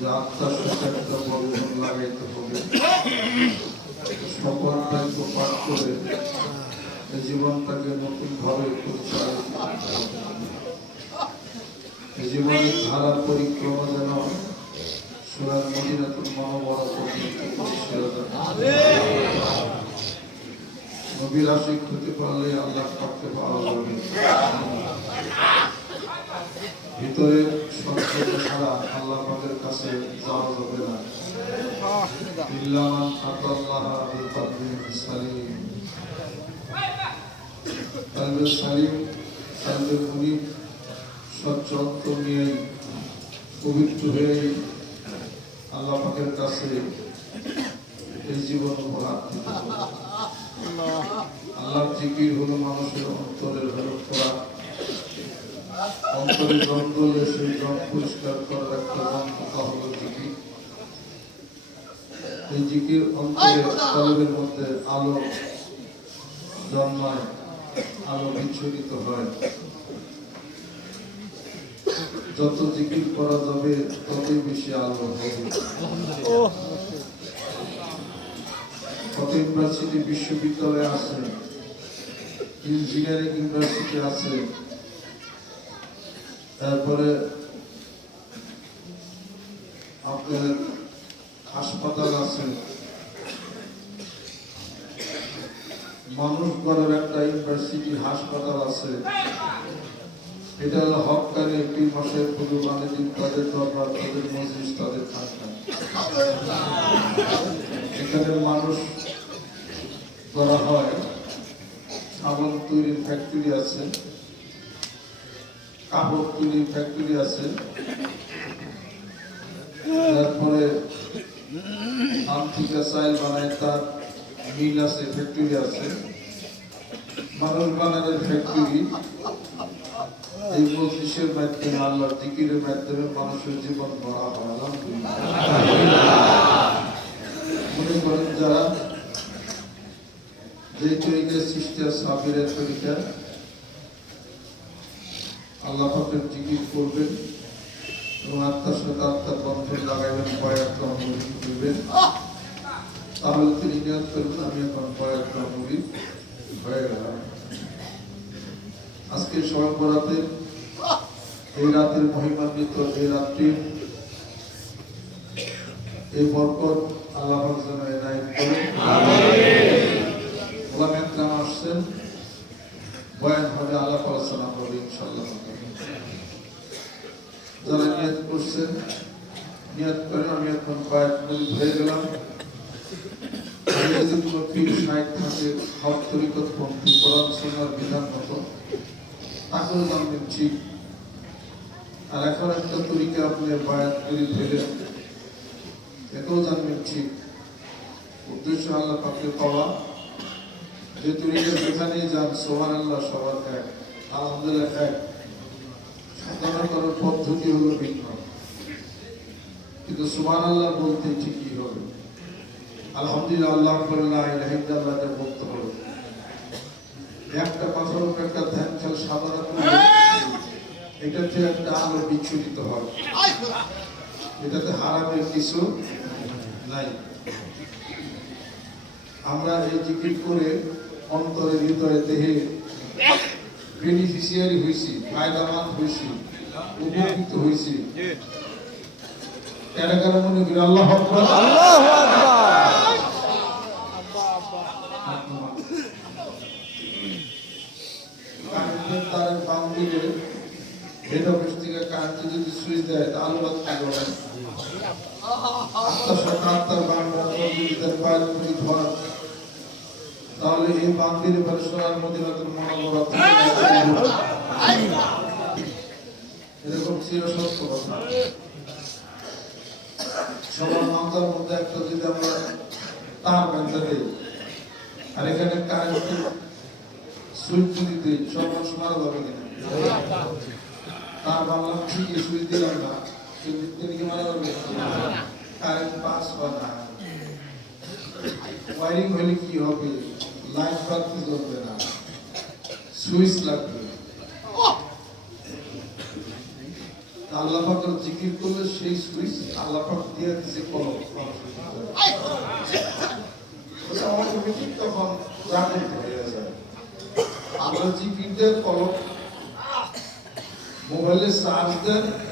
যা আত্মার সাথে একটা হবে সকল দায়িত্ব পাঠ করে জীবনটাকে নতুন ভাবে পরিচালিত জীবনের ধারা পরিক্রমা যেন সুরার মদিনাতুল মনোবরা পর্যন্ত যায়। আশিক হতে পারলে আল্লাহ পাওয়া যাবে ভিতরে পাকের কাছে যাওয়া যাবে না। ইল্লা মান আতাল্লাহ বিকলবিন সালিম। কলবে সালিম কাছে এই জীবন দিতে জিকির হলো মানুষের অন্তরের হলো করা অন্তরে হলে সেই দ্বন্দ্ব পরিষ্কার করার একটা যন্ত্রতা হলো জিকির। এই জিকির অন্তরে কলবের মধ্যে আলো জন্মায় আলো বিচ্ছুরিত হয়। যত জিকির করা যাবে ততই বেশি আলো হবে। বিশ্ববিদ্যালয় আছে, ইঞ্জিনিয়ারিং ইউনিভার্সিটি আছে। তারপরে আপনার হাসপাতাল আছে। মানুষ গড়ের একটা ইউনিভার্সিটি হাসপাতাল আছে। এটা হলো হকানি পীর মাসের পুরো মানে তাদের দরবার তাদের মসজিদ তাদের থাকা এখানে মানুষ করা হয়। সাবান তৈরির ফ্যাক্টরি আছে। কাপড় তৈরির ফ্যাক্টরি আছে। তারপরে আর্থিকা চাইল বানায়, তার মিল আছে ফ্যাক্টরি আছে। মানুষ বানানোর ফ্যাক্টরি এই মজলিসের মাধ্যমে, আল্লাহর দিকিরের মাধ্যমে মানুষের জীবন ভরা হয়। আলহামদুলিল্লাহ। মনে করেন যারা যে তরিকার সৃষ্টি সাবিরের তরিকা আল্লাহ পাকের জিকির করবেন এবং আত্মার সাথে আত্মার বন্ধন লাগাইবেন কয়েক মুড়ি করবেন। তাহলে তিনি নিয়ত করবেন, আমি এখন কয়েক মুড়ি হয়ে গেলাম। আজকে সবাই বরাতে এই রাতের মহিমান্বিত এই রাত্রি, এই বরকত আল্লাহ যেন এনায়েত করেন ওলামা একরাম আসছেন। বয়ান হবে আলাপ আলোচনা হবে ইনশাআল্লাহ। যারা নিয়ত করছেন নিয়ত করে আমি এখন কয়েক মিনিট হয়ে গেলাম। যদি কোনো পীর সাহেব থাকে হক তরিকত পন্থী কোরআন সুন্নাহর বিধান মতো তাকেও জানবেন ঠিক। আর এখন একটা তরিকা আপনি বায়াত করে ফেলেন এটাও জানবেন ঠিক উদ্দেশ্য আল্লাহ পাকে পাওয়া। যে তরিকা যেখানেই যান সোহান আল্লাহ সবার এক। আলহামদুলিল্লাহ এক। সাধনা করার পদ্ধতি হলো ভিন্ন। কিন্তু সুবান আল্লাহ বলতে ঠিকই হবে। আলহামদুলিল্লাহ আল্লাহ ইলাহিল্লাহ বলতে হবে। একটা পাথর উপর একটা ধ্যান খেল সাধারণ এটাতে একটা আলো বিচ্ছুরিত হয়। এটাতে হারামের কিছু নাই। আমরা এই জিকির করে অন্তরে হৃদয়ে দেহে বেনিফিসিয়ারি হয়েছি ফায়দামান হয়েছি উপকৃত হয়েছি কারা কারা মনে করি? আল্লাহ কারেন্টের বাম দিকে হেড অফিস থেকে কারেন্টে যদি সুইচ দেয় তা তাহলে এই বাম দিলে পরে সোনার মদিনাতুল মনোবরা এরকম চির সত্য কথা সবার মাথার মধ্যে একটা যদি আমরা তার বেঁধে দিই আর এখানে কারেন্টের সুইচ যদি দিই সব মানুষ মারা কিনা তার বাংলা ঠিকই সুইচ দিলাম না হয় ওয়ারিং হলে কি হবে লাইট বাতি জ্বলবে না সুইচ লাগবে। আল্লাহ পাকের জিকির করলে সেই সুইচ আল্লাহ পাক দিয়ে দিছে জাগ্রত হয়ে যায় আমরা জিকির দেন কলম মোবাইলে চার্জ দিলে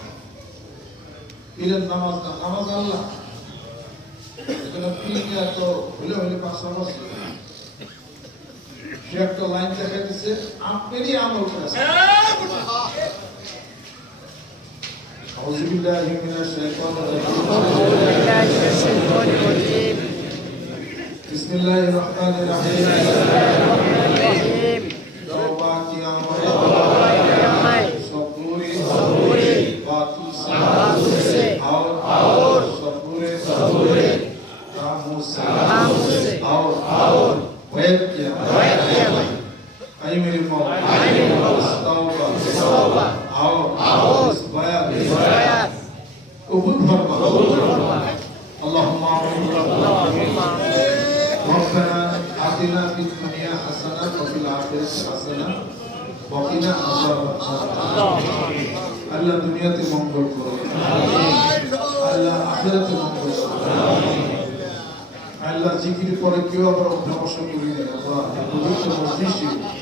পীরের নামাজ না নামাজ আল্লাহ এখানে পীর নিয়ে তো হলে হলে পাশাপাশি সে একটা লাইন দেখা দিচ্ছে আপনারই আমল করেছে أعوذ بالله من الشيطان الرجيم بسم الله الرحمن الرحيم বকিনা আল্লাহ দুনিয়াতে মঙ্গল করো আল্লাহ আখেরাতে মঙ্গল করো আল্লাহ জিকির পরে কেউ আবার অভ্যাস করি না।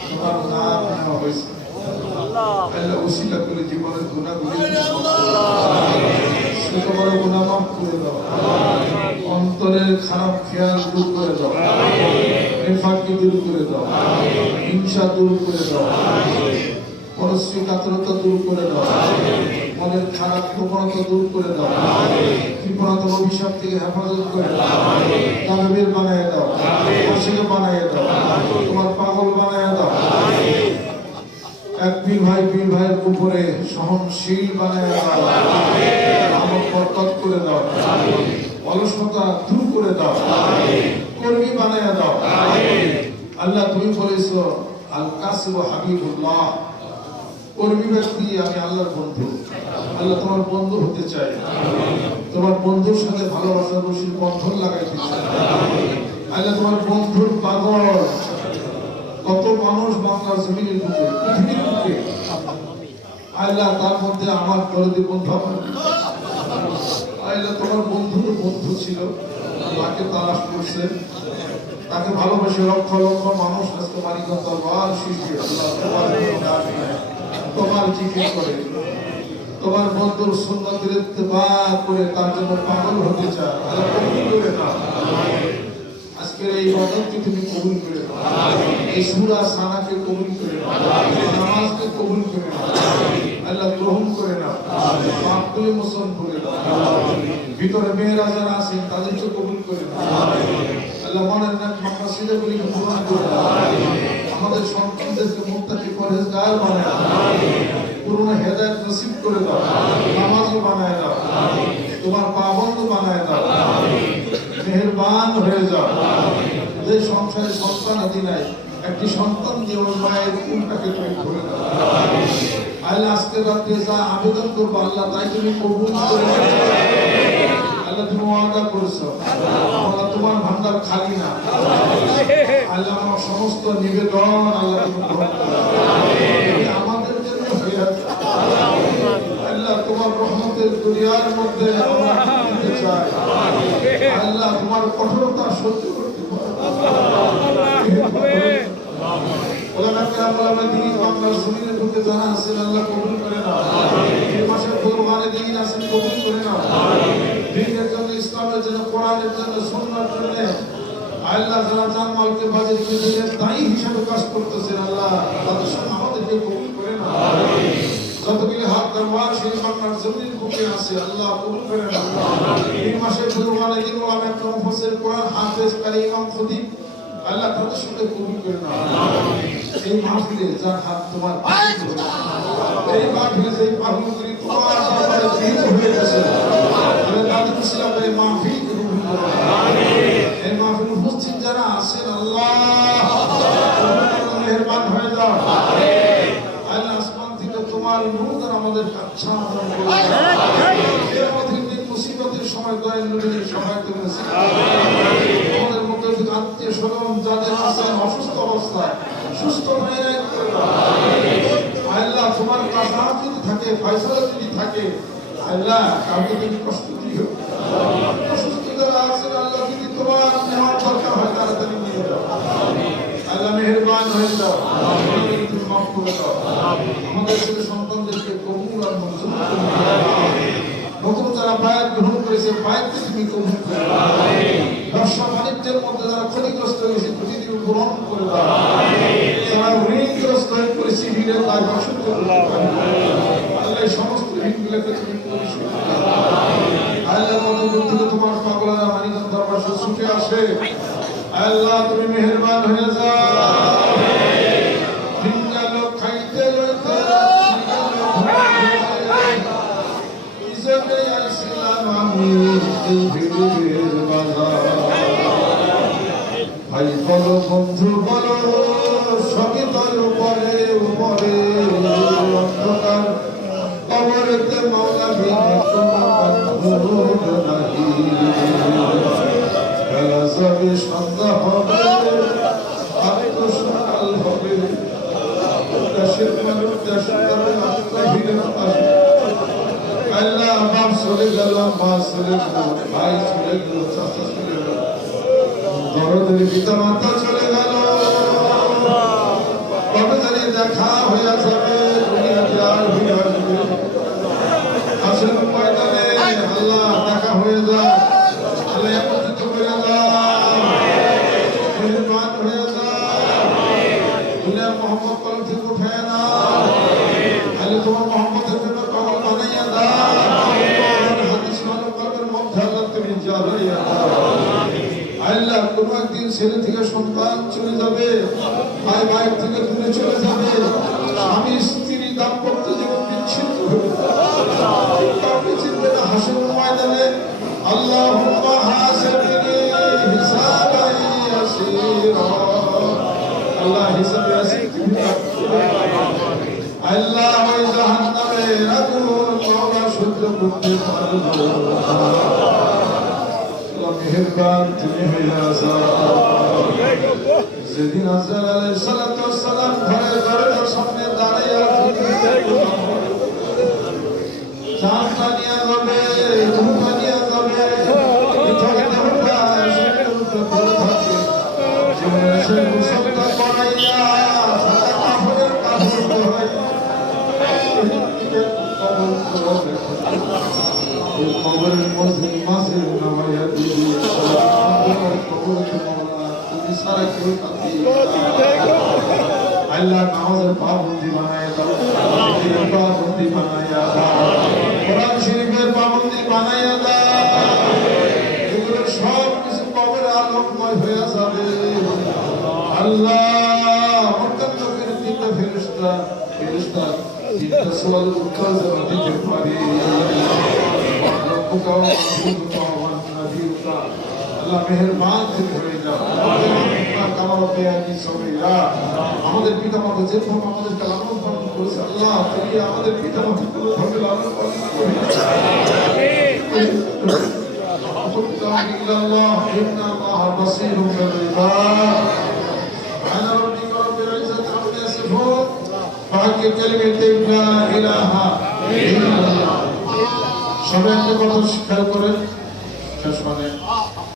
তোমার নাম নেওয়া হয়েছে। আল্লাহ উসিলা করে জীবনের গুণাগুলি ছোট বড় গুণা মাফ করে দাও অন্তরের খারাপ খেয়াল দূর করে দাও নেফাকি দূর করে দাও হিংসা দূর করে দাও পরশ্রী কাতরতা দূর করে দাও মনের খারাপ প্রবণতা দূর করে দাও কৃপণতা অভিশাপ থেকে হেফাজত করে দাও তালেবের বানায় দাও বানায় দাও তোমার পাগল বানায় দাও এক পীর ভাই পীর ভাইয়ের উপরে সহনশীল বানায় করে দাও। অলসতা দূর করে দাও। কর্মী বানায় দাও। আল্লাহ, তুমি বলেছ আল কাসিব হাবিবুল্লাহ। কর্মী ব্যক্তি, আমি আল্লাহর বন্ধু। আল্লাহ, তোমার বন্ধু হতে চাই। তোমার বন্ধুর সাথে ভালোবাসা রশির বন্ধন লাগাইতে চাই। আল্লাহ, তোমার বন্ধুর পাগল। কত মানুষ বাংলার জমিনের বুকে, পৃথিবীর বুকে। আল্লাহ, তার মধ্যে আমার দরদি বন্ধু আল্লাহ, তোমার বন্ধুর বন্ধু ছিল। তাকে তালাশ করছে। তাকে ভালোবেসে লক্ষ লক্ষ মানুষ আজকে মানিকগঞ্জ দরবার শিল্পী তোমার তোমার জিকির করে। তোমার বন্ধুর ইত্তেবা করে তার জন্য পাগল হতে চায়। করে না আজকের এই ইবাদতকে তুমি কবুল করে নাও। এই সূরা সানাকে কবুল করে এই নামাজকে কবুল করে নাও। আল্লাহ গ্রহণ করে নাও। পাপগুলি মোচন করে ভিতরে মেয়েরা যারা আছেন, তাদেরকে কবুল করে নাও। আল্লাহ মনের নাক মাকাসিদে গুলি পূরণ করে দাও আমাদের সন্তানদেরকে মুক্তাকি পরহেজগার বানায় দাও পুরনো হেদায়েত নসিব করে দাও নামাজি বানায় দাও তোমার পাবন্দ বানায় দাও মেহেরবান হয়ে যাও। যে সংসারে সন্তান আদি নাই, একটি সন্তান দিয়ে ওর মায়ের কুলটাকে তুমি ভরে দাও আজকে রাত্রে যা আবেদন করব আল্লাহ, তাই তুমি কবুল করে আল্লাহ, তুমি ওয়াদা করেছ। আল্লাহ, তোমার ভান্ডার খালি না। আল্লাহ, আমার সমস্ত নিবেদন আল্লাহ তুমি গ্রহণ করো এটা আমাদের জন্য হয়ে আছে আল্লাহ তোমার রহমতের দুনিয়ার মধ্যে আমরা আল্লাহ তোমার কঠোরতা সহ্য করতে ইসলামের জন্য জন্য আল্লাহ যারা কাজ করতেছেন আল্লাহ। তাদের করে নাও। যতগুলি হাত দরবার সেই বাংলার জমির বুকে আছে, আল্লাহ কবুল করে নাও এই মাসের কোরবানে দিন ওলামা কেরাম মুফাসসির কোরআন হাফেজ কারি ইমাম খতিব, আল্লাহ তাদের সঙ্গে কবুল করে না এই মাহফিলে যার হাত তোমার এই মাহফিলে যে পাহুলগুলি তোমার দরবারে গৃহীত হয়ে গেছে, তাদের ইসলামের এই মাহফিল কবুল করো এই মাহফিল উপস্থিত যারা আছেন আল্লাহ মেহরবান হয়ে যাও আল্লাহ আসমান থেকে তোমার আমাদের মুসিবতের সময় নবীর সময় তুমি আমাদের মধ্যে আত্মীয় স্বজন যাদের আছেন অসুস্থ অবস্থায় সুস্থ হয়ে আল্লাহ তোমার কাছা যদি থাকে ফয়সালা যদি থাকে আল্লাহ কাউকে তুমি কষ্ট দিও তোমার নেওয়ার দরকার আমাদের ছেলে সন্তানদেরকে কবুল আর মঞ্জুর করে দাও। নতুন যারা বায়াত করেছে বায়াতকে তুমি কবুল করে ব্যবসা বাণিজ্যের মধ্যে যারা ক্ষতিগ্রস্ত হয়েছে ক্ষতি তুমি গ্রহণ করে যারা ঋণগ্রস্ত হয়ে পড়েছে ঋণের করে আল্লাহ সমস্ত ঋণগুলোকে তুমি পরিশোধ আল্লাহ থেকে তোমার পাগলারা মানিকন দরবার ছুটে আসে। আল্লাহ তুমি মেহেরবান হয়ে যাও। You. গেল মা চলে ভাই গেল দরদের পিতা মাতা ভাই ভাই থেকে দূরে চলে যাবে। স্বামী স্ত্রী দাম্পত্য জীবন বিচ্ছিন্ন হয়ে ময়দানে। আল্লাহ আল্লাহ আসি তুমি হইয়া যাও যেদিন সালাতু ওয়াস সালাম ঘরের দরজার সামনে কবর কবরের মধ্যে মাঝে নামাইয়া দিবি অন্ধকার কবরকে আপনারা কেউ আল্লাহ আমাদের পাবন্দি বানায় দাও। পাবন্দি বানায় দাও। কোরআন শরীফের পাবন্দি বানায় দাও। এগুলো সব কিছু পাবের আলোকময় হয়ে যাবে। আল্লাহ, অত্যন্ত তিনটা ফেরিস্তা ফেরিস্তা তিনটা সোয়াল উত্তর দিতে পারি আল্লাহ মেহরবান থেকে হয়ে যাও আমাদের পিতা মাতা যে ধর্ম আমাদের লালন পালন করেছে, আল্লাহ তুমি আমাদের পিতা মাতা ধর্মে লালন পালন সবাই একটা কথা স্বীকার করেন শেষ মানে